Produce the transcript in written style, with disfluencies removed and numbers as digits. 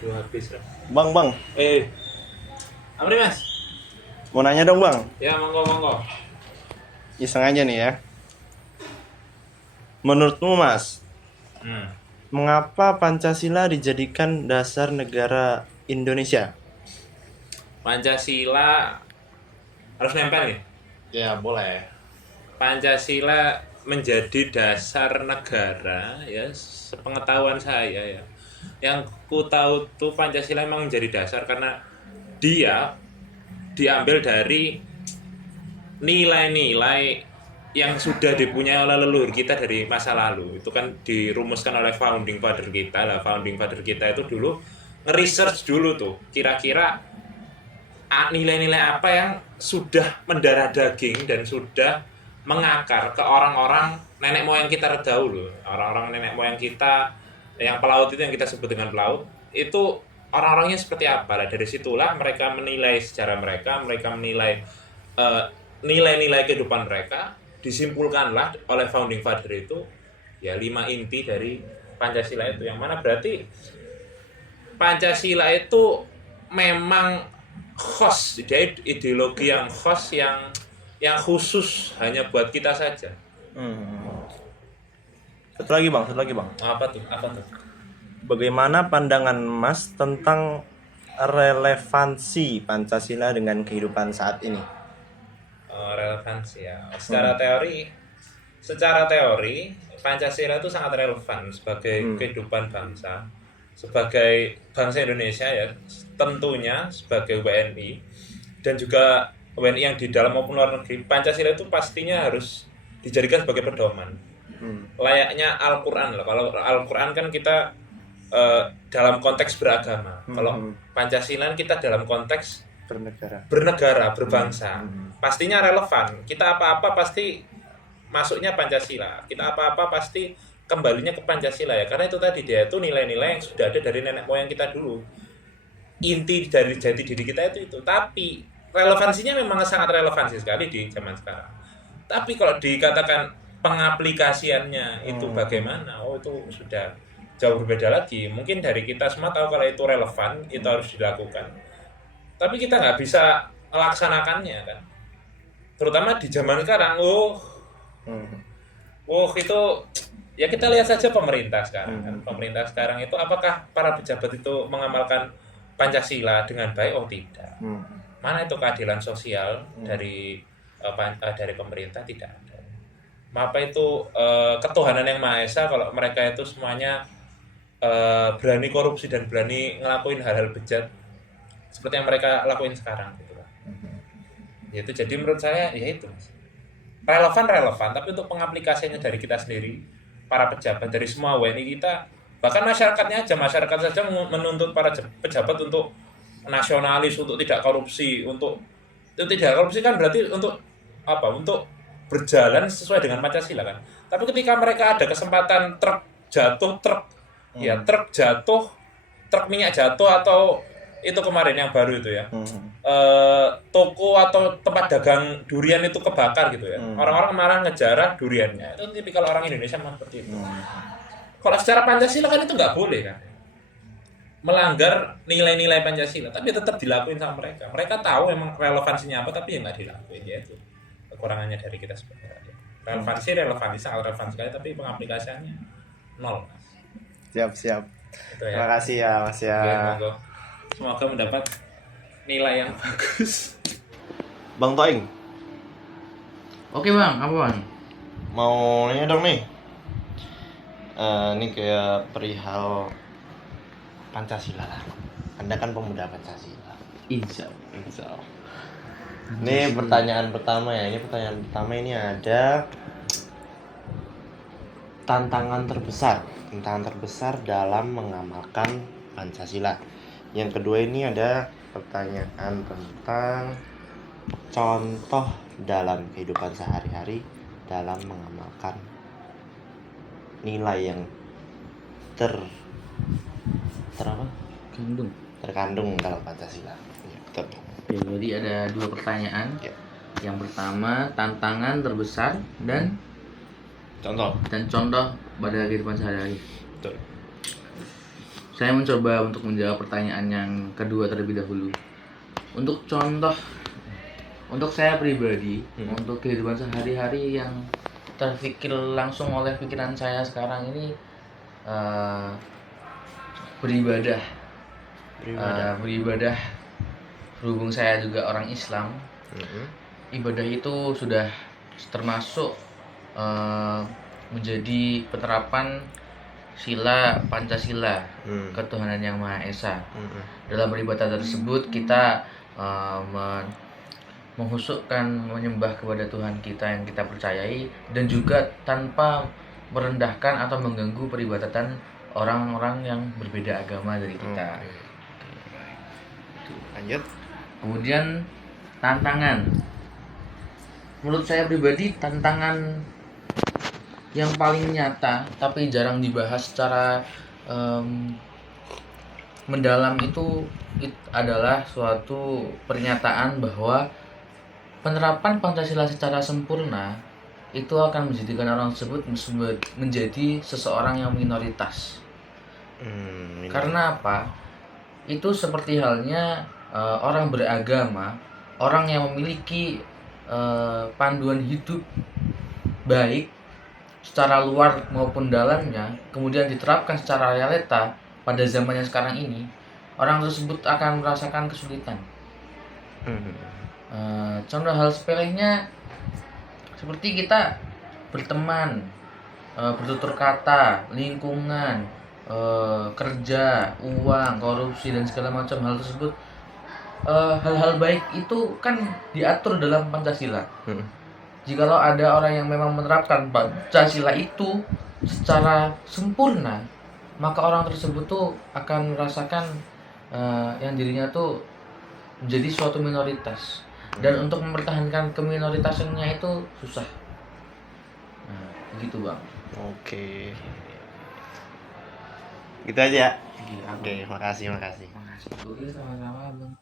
Dua habis lah. Bang, Apa nih mas? mau nanya dong bang. Ya monggo. Iseng aja nih ya. Menurutmu mas, Hmm. mengapa Pancasila dijadikan dasar negara Indonesia? Pancasila harus nempel nih. Ya boleh. Pancasila menjadi dasar negara ya, sepengetahuan saya ya. Yang ku tahu tuh Pancasila memang menjadi dasar karena dia diambil dari nilai-nilai yang sudah dipunyai oleh leluhur kita dari masa lalu. Itu kan dirumuskan oleh founding father kita lah. Founding father kita itu dulu nge-research dulu tuh kira-kira nilai-nilai apa yang sudah mendarah daging dan sudah mengakar ke orang-orang nenek moyang kita terdahulu. Orang-orang nenek moyang kita yang pelaut itu, yang kita sebut dengan pelaut, itu orang-orangnya seperti apa lah. Dari situlah mereka menilai sejarah mereka menilai eh, nilai-nilai kehidupan mereka, disimpulkanlah oleh founding father itu ya 5 inti dari Pancasila itu, yang mana berarti Pancasila itu memang khos, dia ideologi yang khos, yang khusus hanya buat kita saja. Satu lagi bang. Apa tuh? Bagaimana pandangan mas tentang relevansi Pancasila dengan kehidupan saat ini? Relevansi ya. Secara teori Pancasila itu sangat relevan sebagai kehidupan bangsa, sebagai bangsa Indonesia ya, tentunya sebagai WNI dan juga WNI yang di dalam maupun luar negeri. Pancasila itu pastinya harus dijadikan sebagai pedoman. Layaknya Al-Quran lah. Kalau Al-Quran kan kita dalam konteks beragama. Kalau Pancasila kita dalam konteks bernegara, berbangsa. Pastinya relevan. Kita apa-apa pasti masuknya Pancasila. Kita apa-apa pasti kembalinya ke Pancasila ya. Karena itu tadi, dia itu nilai-nilai yang sudah ada dari nenek moyang kita dulu. Inti dari jati diri kita itu. Tapi relevansinya memang sangat relevansi sekali di zaman sekarang. Tapi kalau dikatakan pengaplikasiannya itu bagaimana? Oh, itu sudah jauh berbeda lagi. Mungkin dari kita semua tahu kalau itu relevan, itu harus dilakukan. Tapi kita nggak bisa melaksanakannya kan. Terutama di zaman sekarang. Itu ya, kita lihat saja pemerintah sekarang kan. Pemerintah sekarang itu apakah para pejabat itu mengamalkan Pancasila dengan baik? Oh tidak. Mana itu keadilan sosial dari pemerintah? Tidak ada. Apa itu ketuhanan yang Maha Esa kalau mereka itu semuanya berani korupsi dan berani ngelakuin hal-hal bejat seperti yang mereka lakuin sekarang gitu kan. Itu jadi menurut saya ya itu relevan, tapi untuk pengaplikasiannya dari kita sendiri, para pejabat, dari semua WNI kita, bahkan masyarakatnya aja, masyarakat saja menuntut para pejabat untuk nasionalis, untuk tidak korupsi. Untuk itu tidak korupsi kan berarti untuk apa? Untuk berjalan sesuai dengan Pancasila kan. Tapi ketika mereka ada kesempatan truk minyak jatuh, atau itu kemarin yang baru itu ya, toko atau tempat dagang durian itu kebakar gitu ya, orang-orang marah ngejarah duriannya. Itu tipikal orang Indonesia memang seperti itu. Kalau secara Pancasila kan itu nggak boleh kan, melanggar nilai-nilai Pancasila, tapi tetap dilakuin sama mereka. Mereka tahu memang relevansinya apa, tapi ya nggak dilakuin. Ya itu kekurangannya dari kita sebagai rakyat. Relevansi sangat relevan sekali, tapi pengaplikasiannya nol. Siap. Itu ya. Terima kasih ya mas ya. Oke, monggo. Semoga mendapat nilai yang bagus. Bang Toing, Oke bang, apa bang? mau nanya dong nih. Ini kayak perihal Pancasila lah. Anda kan pemuda Pancasila. Insya Allah. Ini pertanyaan pertama ya. Ini ada tantangan terbesar dalam mengamalkan Pancasila. Yang kedua ini ada pertanyaan tentang contoh dalam kehidupan sehari-hari dalam mengamalkan nilai yang terkandung dalam Pancasila. Ya, betul. Oke, jadi ada dua pertanyaan. Ya. Yang pertama, tantangan terbesar dan Contoh. contoh pada kehidupan sehari-hari. Betul. Saya mencoba untuk menjawab pertanyaan yang kedua terlebih dahulu. Untuk contoh, untuk saya pribadi, untuk kehidupan sehari-hari yang terfikir langsung oleh pikiran saya sekarang ini, beribadah. Beribadah. Berhubung saya juga orang Islam, ibadah itu sudah termasuk menjadi penerapan sila Pancasila, ketuhanan yang Maha Esa. Dalam beribadah tersebut kita menghusukkan, menyembah kepada Tuhan kita yang kita percayai, dan juga tanpa merendahkan atau mengganggu peribadatan orang-orang yang berbeda agama dari kita. Lanjut. Kemudian tantangan. Menurut saya pribadi, tantangan yang paling nyata tapi jarang dibahas secara mendalam itu adalah suatu pernyataan bahwa penerapan Pancasila secara sempurna itu akan menjadikan orang tersebut menjadi seseorang yang minoritas. Karena apa? Itu seperti halnya orang beragama, orang yang memiliki panduan hidup baik secara luar maupun dalamnya, kemudian diterapkan secara realita pada zaman yang sekarang ini, orang tersebut akan merasakan kesulitan. Contoh hal sepelehnya seperti kita berteman, bertutur kata, lingkungan, kerja, uang, korupsi, dan segala macam hal tersebut. Hal-hal baik itu kan diatur dalam Pancasila. Jikalau ada orang yang memang menerapkan Pancasila itu secara sempurna, maka orang tersebut tuh akan merasakan yang dirinya tuh menjadi suatu minoritas, dan untuk mempertahankan keminoritasannya itu susah. Begitu bang. Oke. Gitu aja. Iya, Oke, makasih. Oke, sama-sama bang.